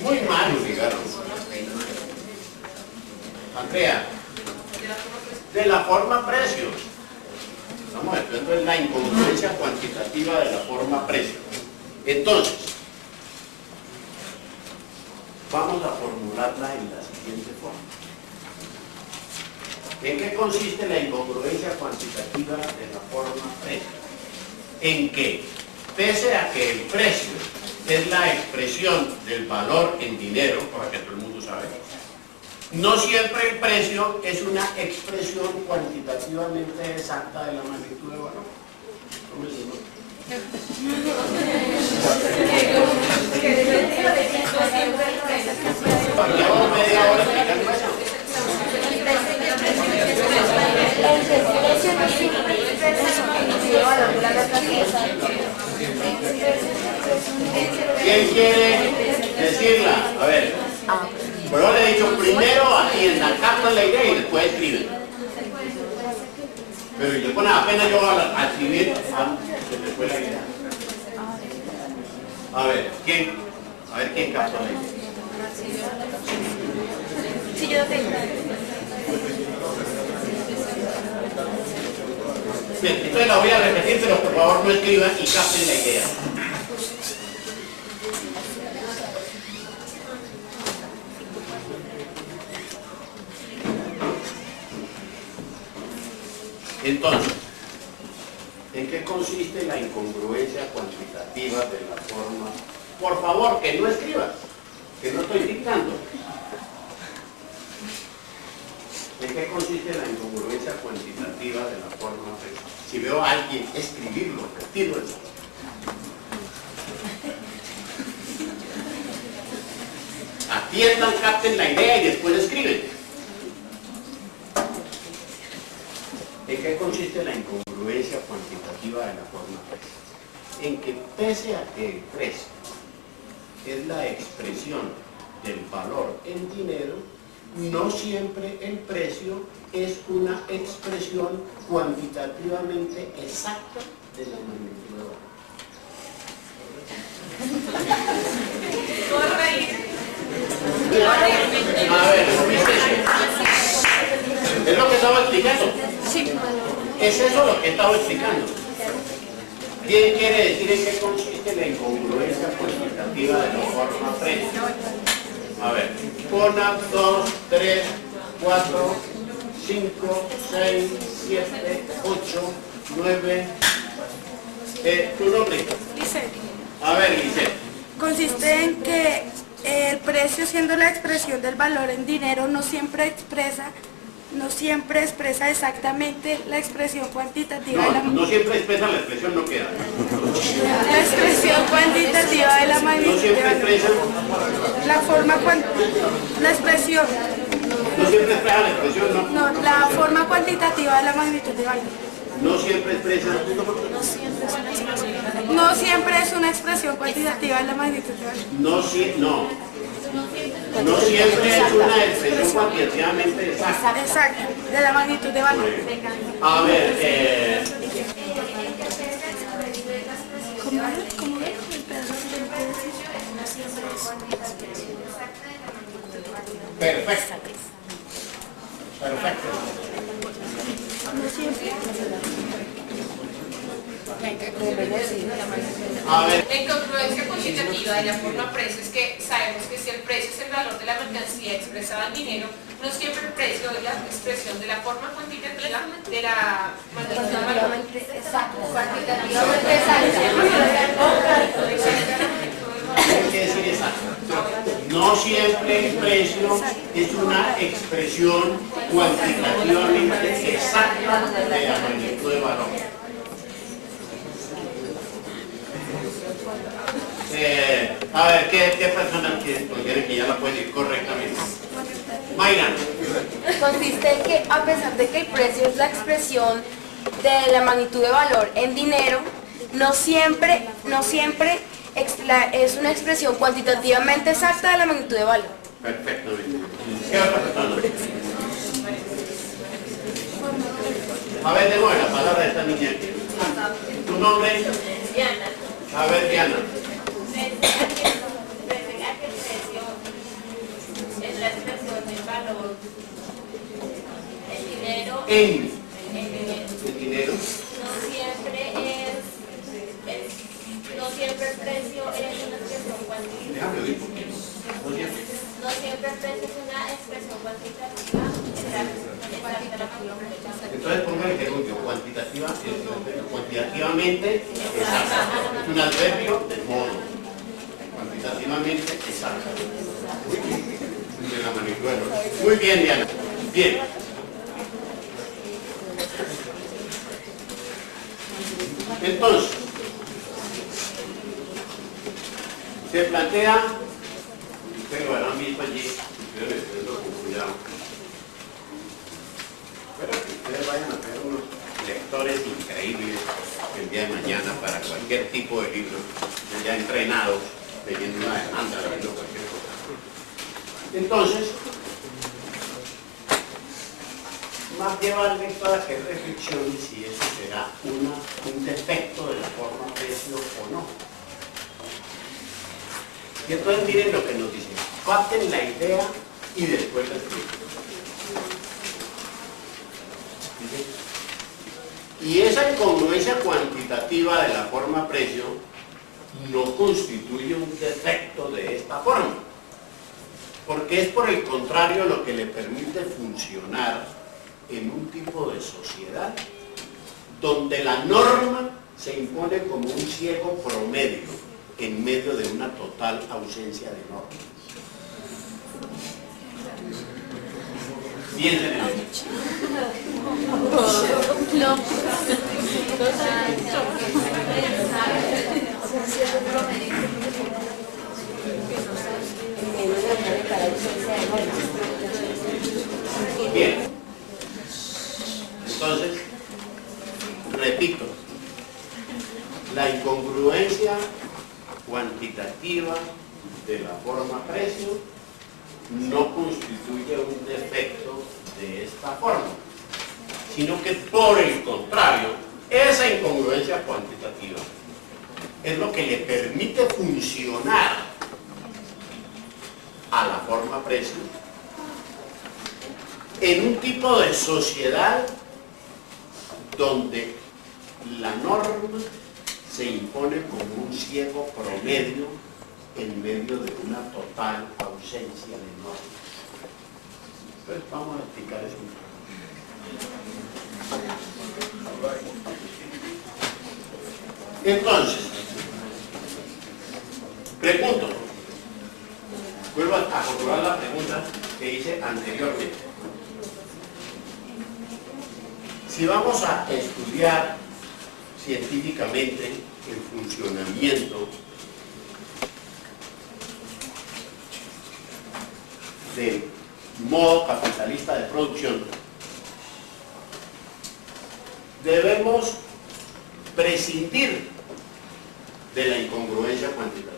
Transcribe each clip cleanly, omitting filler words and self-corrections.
Muy malo, digamos. Andrea, de la forma precio. Estamos estudiando la incongruencia cuantitativa de la forma precio. Entonces, vamos a formularla en la siguiente forma. ¿En qué consiste la incongruencia cuantitativa de la forma precio? En que, pese a que el precio es la expresión del valor en dinero, para que todo el mundo sabe, no siempre el precio es una expresión cuantitativamente exacta de la magnitud de valor. ¿Cómo es eso? Llevamos media hora explicando eso. ¿Quién quiere decirla? A ver. Pero le he dicho, primero atiendan, captan la idea y después escriben. Pero después apenas yo a escribir, se me fue la idea. A ver, ¿quién capta la idea? Sí, yo lo tengo. Bien, entonces la voy a repetir, pero por favor no escriban y capten la idea. Entonces, ¿en qué consiste la incongruencia cuantitativa de la forma? Por favor, que no escribas, que no estoy dictando. ¿En qué consiste la incongruencia cuantitativa de la forma? Si veo a alguien escribirlo, retiro eso. Atiendan, capten la idea y después escriben. ¿En qué consiste la incongruencia cuantitativa de la forma precio? En que pese a que el precio es la expresión del valor en dinero, no siempre el precio es una expresión cuantitativamente exacta de la magnitud de valor. A ver, ¿viste eso? ¿Es lo que estaba explicando? Sí. ¿Es eso lo que estaba explicando? ¿Quién quiere decir en qué consiste la incongruencia cuantitativa de la forma precio? A ver, 1, 2, 3, 4, 5, 6, 7, 8, 9. ¿Tu nombre? Lisette. A ver, Lisette. Consiste en que el precio, siendo la expresión del valor en dinero, no siempre expresa exactamente la expresión cuantitativa de la No siempre expresa la expresión, no queda. La expresión cuantitativa de la magnitud. No siempre expresa. La forma la expresión. No siempre expresa la expresión, no. No, la forma cuantitativa de la magnitud de valor. No siempre expresa. No siempre es una expresión cuantitativa de la magnitud de valor. No siempre es una expresión cuantitativamente exacta. Exacto, de la magnitud de valor. A ver, ¿Cómo ves? perfecto. Perfecto. No siempre. A ver. La incongruencia cuantitativa de la forma precio es que sabemos que si el precio es el valor de la mercancía expresada en dinero, no siempre el precio es la expresión de la forma cuantitativa de la magnitud de valor. ¿Qué quiere decir exacto? No siempre el precio es una expresión cuantitativamente exacta de la magnitud de valor. A ver, ¿qué persona considera que ya la puede decir correctamente? Mayra. Consiste en que, a pesar de que el precio es la expresión de la magnitud de valor en dinero, no siempre es una expresión cuantitativamente exacta de la magnitud de valor. Perfectamente. ¿Qué otra persona? A ver, de nuevo la palabra de esta niña. ¿Tu nombre? Diana. A ver, Diana. Pese a que el precio en dinero. No siempre el precio es una expresión cuantitativa. Déjame oír por qué. No siempre. No siempre el precio es una expresión cuantitativa. Entonces póngale gerundio, cuantitativamente exacto. Es un adverbio de modo. Cuantitativamente exacto. De la manicuela. Muy bien, Diana. Bien. Entonces, se plantea, usted lo harán visto allí, yo les tengo con cuidado, pero que ustedes vayan a ser unos lectores increíbles el día de mañana para cualquier tipo de libro, ya entrenados, leyendo una demanda, leyendo cualquier cosa. Entonces, más llevarle toda que reflexión si eso será un defecto de la forma precio o no. Y entonces miren lo que nos dice. Capten la idea y después la explico. Y esa incongruencia cuantitativa de la forma precio no constituye un defecto de esta forma, porque es por el contrario lo que le permite funcionar en un tipo de sociedad donde la norma se impone como un ciego promedio en medio de una total ausencia de normas. Piensen en eso. Bien. Entonces, repito, la incongruencia cuantitativa de la forma precio no constituye un defecto de esta forma, sino que por el contrario, esa incongruencia cuantitativa es lo que le permite funcionar a la forma precio en un tipo de sociedad donde la norma se impone como un ciego promedio en medio de una total ausencia de normas. Entonces vamos a explicar eso un poco. Entonces, pregunto, vuelvo a formular la pregunta que hice anteriormente. Si vamos a estudiar científicamente el funcionamiento del modo capitalista de producción, debemos prescindir de la incongruencia cuantitativa.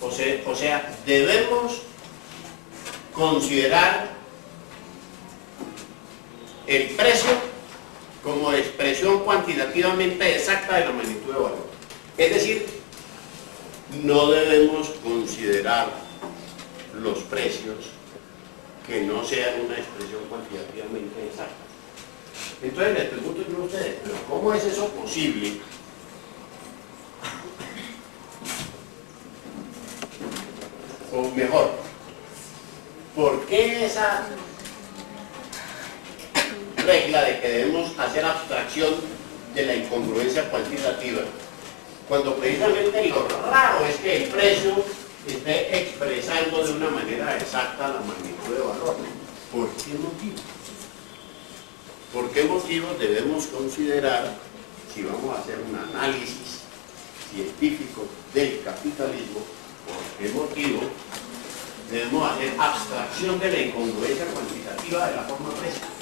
O sea, debemos considerar el precio como expresión cuantitativamente exacta de la magnitud de valor. Es decir, no debemos considerar los precios que no sean una expresión cuantitativamente exacta. Entonces les pregunto yo a ustedes, ¿pero cómo es eso posible? O mejor, ¿por qué esa regla de que debemos hacer abstracción de la incongruencia cuantitativa, cuando precisamente lo raro es que el precio esté expresando de una manera exacta la magnitud de valor? ¿Por qué motivo? ¿Por qué motivos debemos considerar, si vamos a hacer un análisis científico del capitalismo, por qué motivo debemos hacer abstracción de la incongruencia cuantitativa de la forma precio?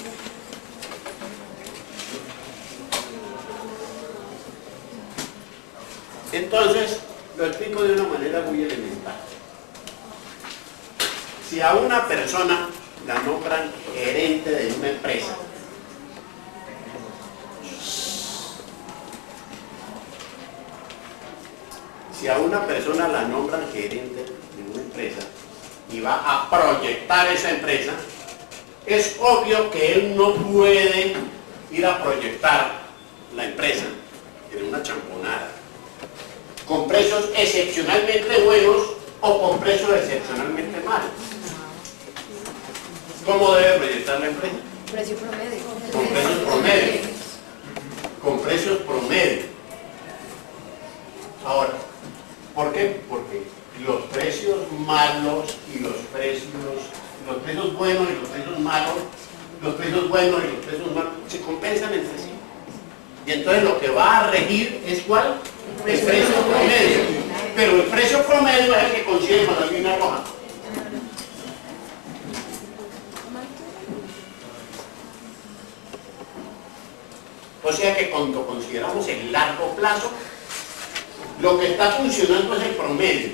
Entonces, lo explico de una manera muy elemental. Si a una persona la nombran gerente de una empresa, si a una persona la nombran gerente de una empresa y va a proyectar esa empresa, es obvio que él no puede ir a proyectar la empresa en una champonada con precios excepcionalmente buenos o con precios excepcionalmente malos. ¿Cómo debe proyectar la empresa? Precio promedio. Con precios promedio. Con precios promedio. Ahora, ¿por qué? Porque los precios malos y los precios buenos y los precios malos, se compensan entre sí. Y entonces lo que va a regir es ¿cuál? El precio promedio. Pero el precio promedio es el que coincide con la línea roja. O sea que cuando consideramos el largo plazo, lo que está funcionando es el promedio,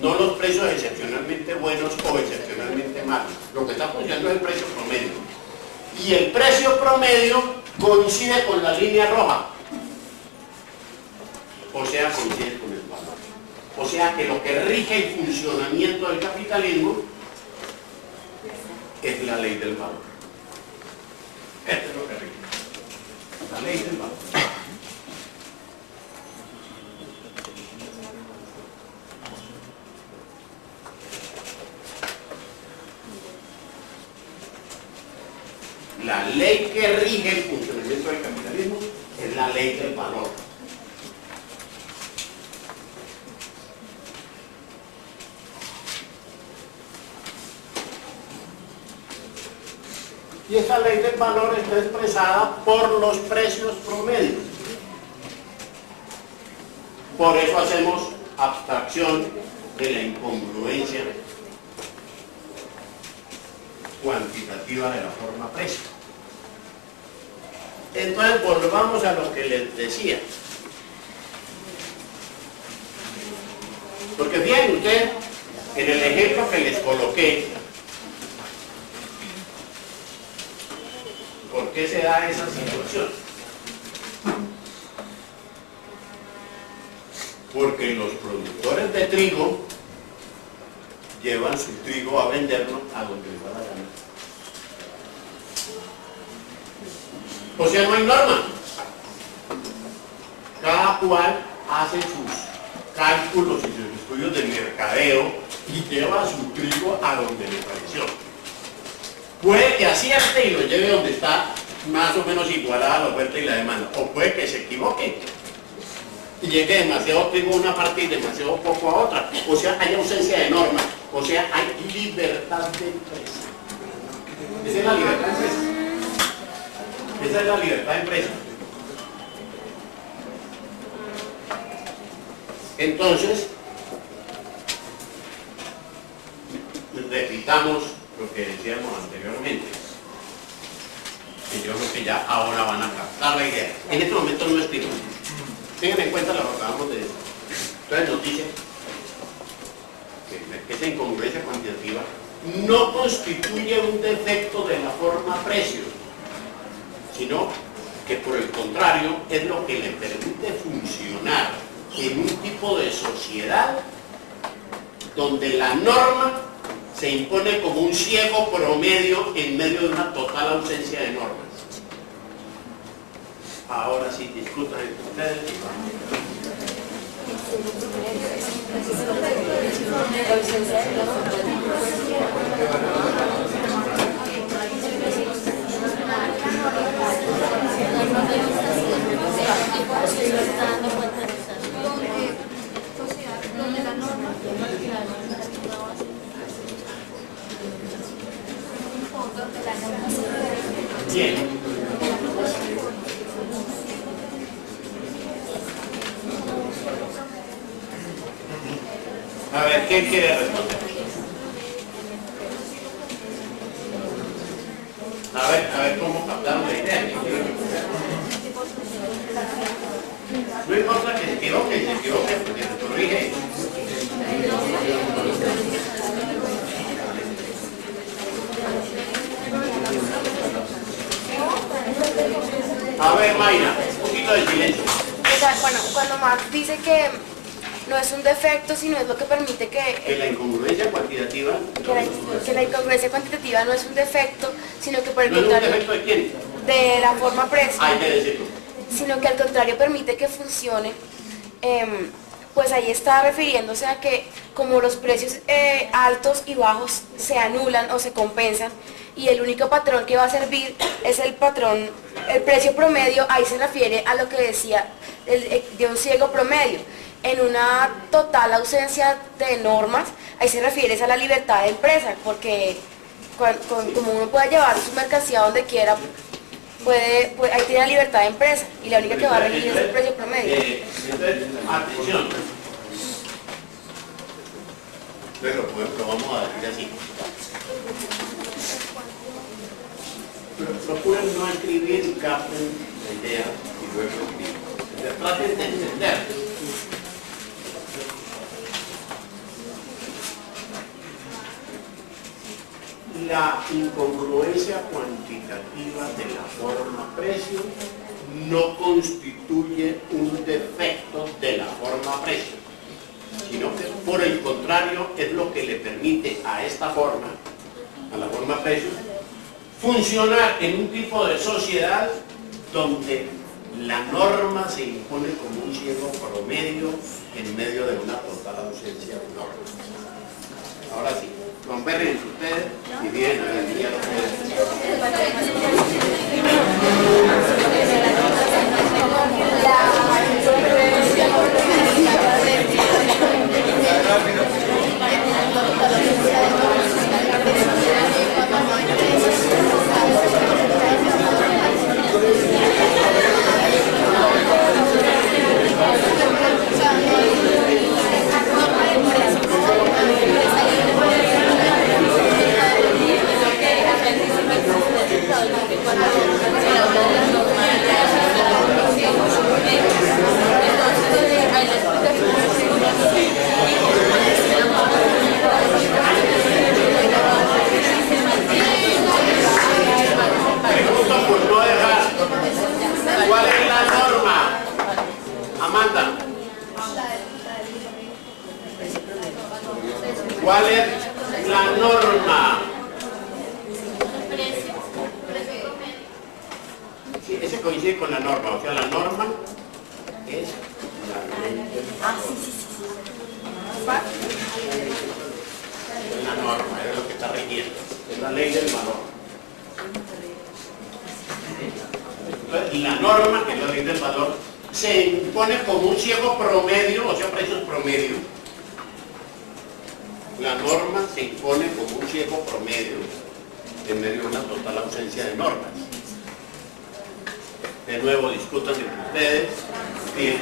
no los precios excepcionalmente buenos o excepcionalmente malos. Lo que está funcionando es el precio promedio. Y el precio promedio coincide con la línea roja. O sea, coincide con el valor. O sea que lo que rige el funcionamiento del capitalismo es la ley del valor. Esto es lo que rige. La ley del valor. La ley que rige el funcionamiento del capitalismo es la ley del valor. Y esta ley del valor está expresada por los precios promedios. Por eso hacemos abstracción de la incongruencia cuantitativa de la forma precio. Entonces volvamos a lo que les decía. Porque bien, usted, en el ejemplo que les coloqué, ¿por qué se da esa situación? Porque los productores de trigo llevan su trigo a venderlo a donde les da la gana. O sea, no hay norma. Cada cual hace sus cálculos y sus estudios de mercadeo y lleva su trigo a donde le pareció. Puede que acierte y lo lleve donde está más o menos igualada la oferta y la demanda, o puede que se equivoque y llegue demasiado trigo a una parte y demasiado poco a otra. O sea, hay ausencia de norma, o sea, hay libertad de empresa. Esa es la libertad de empresa. Esa es la libertad de empresa. Entonces, repitamos lo que decíamos anteriormente, que yo creo que ya ahora van a captar la idea. En este momento no explico. Tengan en cuenta lo que acabamos de decir. Entonces nos dice que esa incongruencia cuantitativa no constituye un defecto de la forma precio, sino que por el contrario es lo que le permite funcionar en un tipo de sociedad donde la norma se impone como un ciego promedio en medio de una total ausencia de normas. Ahora sí, disfrutan entre ustedes y vamos. Bien. A ver, ¿qué quiere responder? A ver cómo captaron la idea. No importa que se equivoque, porque se corrige. A ver, Mayra, un poquito de silencio. O sea, bueno, cuando Marx dice que no es un defecto, sino es lo que permite Que la incongruencia cuantitativa que la incongruencia cuantitativa no es un defecto, sino que por el no es un contrario, defecto de quién. de la forma precio, Hay que decirlo. sino que al contrario permite que funcione. Pues ahí está refiriéndose a que como los precios altos y bajos se anulan o se compensan y el único patrón que va a servir es el patrón, el precio promedio, ahí se refiere a lo que decía de un ciego promedio. En una total ausencia de normas, ahí se refiere a la libertad de empresa, porque como uno puede llevar su mercancía donde quiera, ahí tiene la libertad de empresa y la única que va a regir es el precio promedio. Entonces, atención. Pero lo vamos a decir así. Procuren no escribir, capten la idea y luego escriben. Traten de entender. La incongruencia cuantitativa de la forma precio no constituye un defecto de la forma precio, sino que por el contrario es lo que le permite a esta forma, a la forma precio, funcionar en un tipo de sociedad donde la norma se impone como un ciego promedio en medio de una total ausencia de normas. Ahora sí, comparen ustedes y bien, a ver, ¿cuál es la norma? Sí, ese coincide con la norma, o sea, la norma es la ley del valor. Es la norma, es lo que está rigiendo, es la ley del valor. Entonces, la norma, que es la ley del valor, se impone como un ciego promedio, o sea, precios promedio. La norma se impone como un ciego promedio en medio de una total ausencia de normas. De nuevo, discutan entre ustedes. Bien.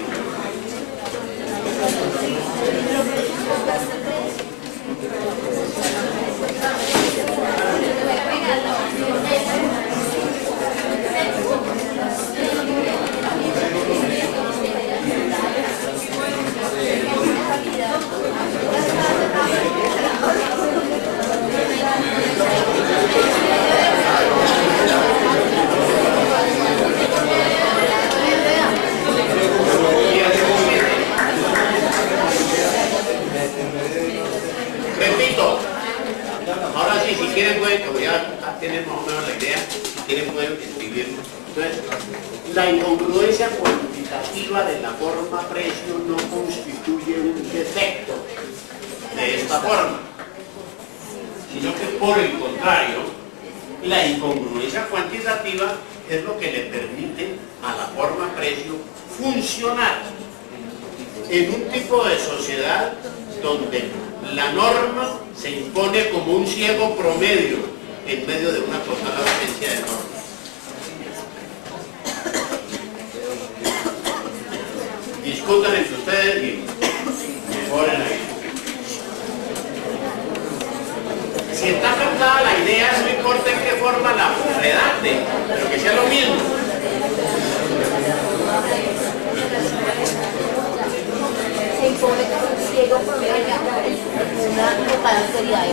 Repito, ahora sí, si quieren pueden, como ya tienen más o menos la idea, si quieren pueden escribirlo. Entonces, la incongruencia cuantitativa de la forma precio no constituye un defecto de esta forma, sino que por el contrario, la incongruencia cuantitativa es lo que le permite a la forma precio funcionar en un tipo de sociedad donde la norma se impone como un ciego promedio en medio de una total ausencia de normas. Discutan entre ustedes y mejoren ahí. Si está captada la idea, no importa en qué forma la redacte, pero que sea lo mismo. Se impone como un ciego promedio una total austeridad.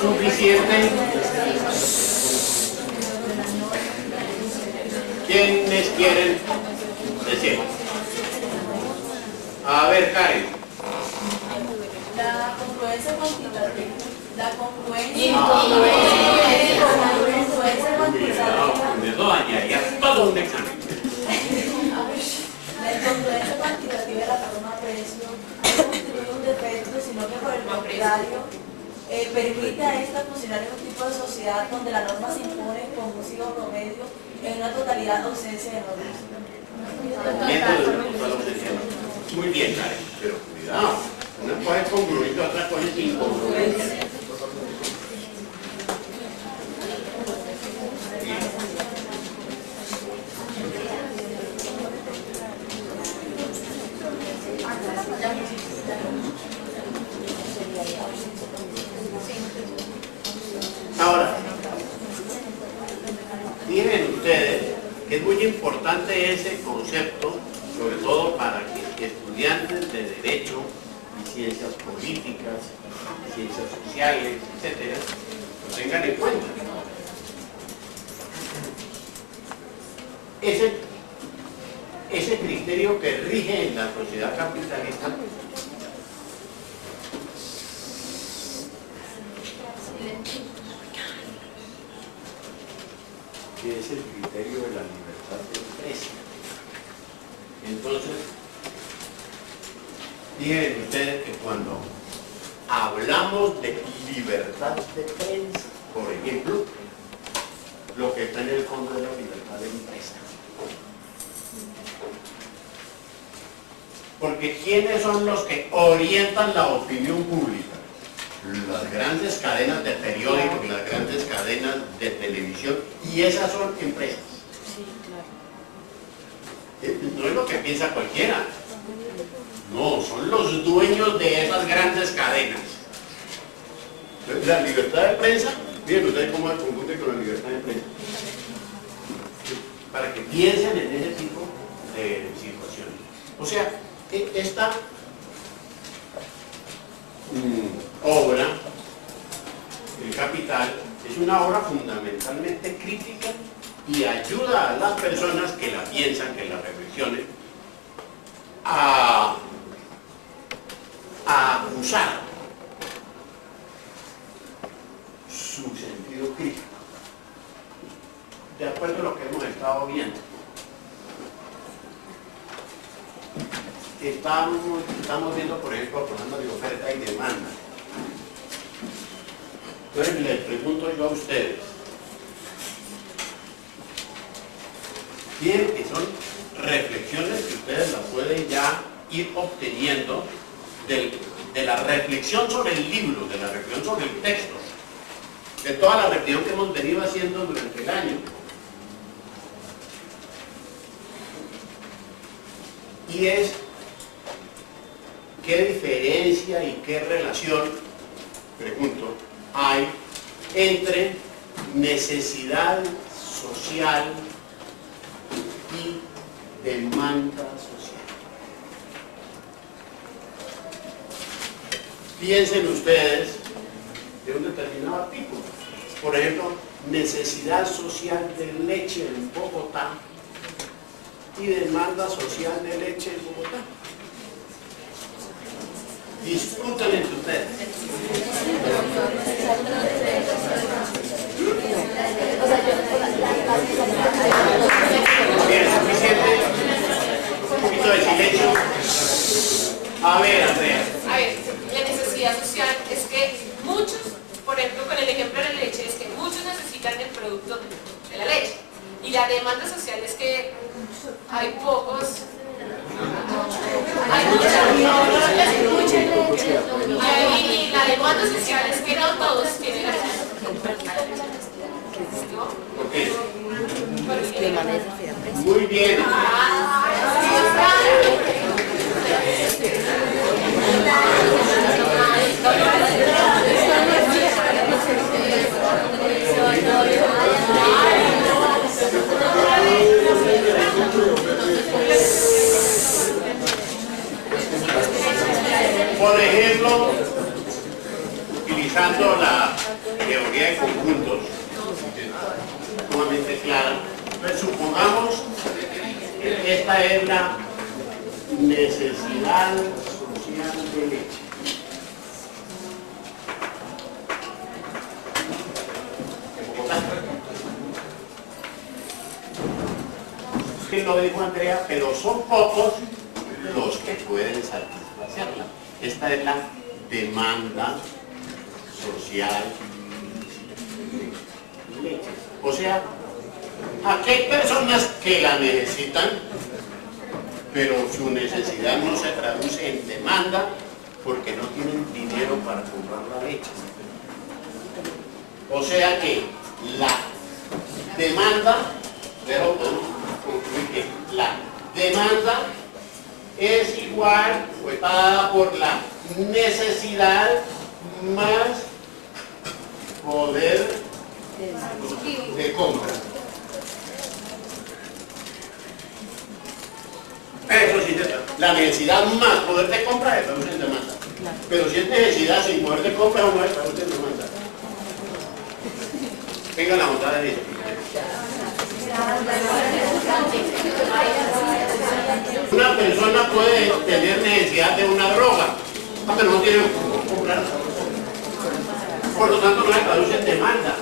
¿Suficiente? ¿Quiénes quieren decir? A ver, Karen. La congruencia cuantitativa. La congruencia. Cuidado, con eso dañaría todo un examen. La incongruencia cuantitativa de la forma precio no constituye un defecto, sino que por el contrario permite a esta funcionar en un tipo de sociedad donde la norma se impone como un sigo promedio en una totalidad ausencia de normas. Muy bien, Karen, pero cuidado. Una cosa es congruente, otra cosa es incongruente. Ahora, miren ustedes que es muy importante ese concepto, sobre todo para que estudiantes de Derecho y Ciencias Políticas, Ciencias Sociales, etcétera, lo tengan en cuenta. Ese criterio que rige en la sociedad capitalista que es el criterio de la libertad de empresa. Entonces, miren ustedes que cuando hablamos de libertad de prensa, por ejemplo, lo que está en el fondo es la libertad de empresa. Porque ¿quiénes son los que orientan la opinión pública? Las grandes cadenas de periódicos, las grandes cadenas de televisión, y esas son empresas. No es lo que piensa cualquiera. No, son los dueños de esas grandes cadenas. Entonces, la libertad de prensa, miren ustedes cómo se confunde con la libertad de prensa. Para que piensen en ese tipo de situaciones. O sea, esta obra, El Capital, es una obra fundamentalmente crítica y ayuda a las personas que la piensan, que la reflexionen, a usar su sentido crítico, de acuerdo a lo que hemos estado viendo. Estamos viendo, por ejemplo, problemas de oferta y demanda. Entonces les pregunto yo a ustedes, bien, que son reflexiones que ustedes las pueden ya ir obteniendo de la reflexión sobre el libro, de la reflexión sobre el texto, de toda la reflexión que hemos venido haciendo durante el año. Y es qué diferencia y qué relación, pregunto, hay entre necesidad social y demanda social. Piensen ustedes de un determinado artículo. Por ejemplo, necesidad social de leche en Bogotá y demanda social de leche en Bogotá. Disfruten entre ustedes. Bien, suficiente. Un poquito de silencio. A ver, Andrea. A ver, la necesidad social es que muchos, por ejemplo, con el ejemplo de la leche, es que muchos necesitan el producto de la leche. Y Y la demanda social es que hay pocos, y la demanda social es que no todos tienen acceso. ¿No? Ok. Muy bien. Por ejemplo, utilizando la teoría de conjuntos, sumamente clara, pues supongamos que esta es la necesidad social de leche. Que lo dijo Andrea, pero son pocos los que pueden satisfacerla. Esta es la demanda social de leche. O sea, aquí hay personas que la necesitan, pero su necesidad no se traduce en demanda porque no tienen dinero para comprar la leche. O sea que la demanda, pero concluir que la demanda es igual o está dada por la necesidad más poder de compra. Eso sí, la necesidad más poder de compra se traduce en demanda. Pero si es necesidad sin poder de compra, no se traduce en demanda. Venga la bondad de Dios. Una persona puede tener necesidad de una droga, pero no tiene que comprar. Por lo tanto, no se traduce en demanda.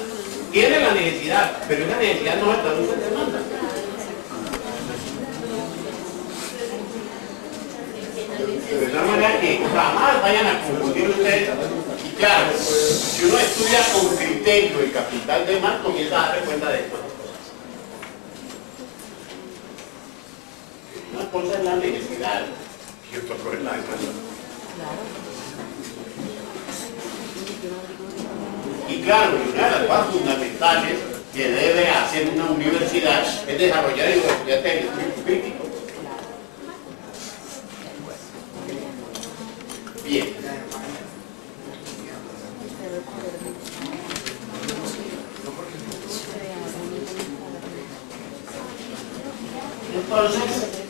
Tiene la necesidad, pero esa necesidad no se traduce en demanda. De tal manera que jamás vayan a confundir ustedes. Y claro, si uno estudia con criterio el capital de Marx, comienza a darse cuenta de esto. Una cosa es la necesidad y otra cosa es la demanda. Y claro, una de las cosas fundamentales que debe hacer una universidad es desarrollar el estudiante crítico. Bien. Entonces,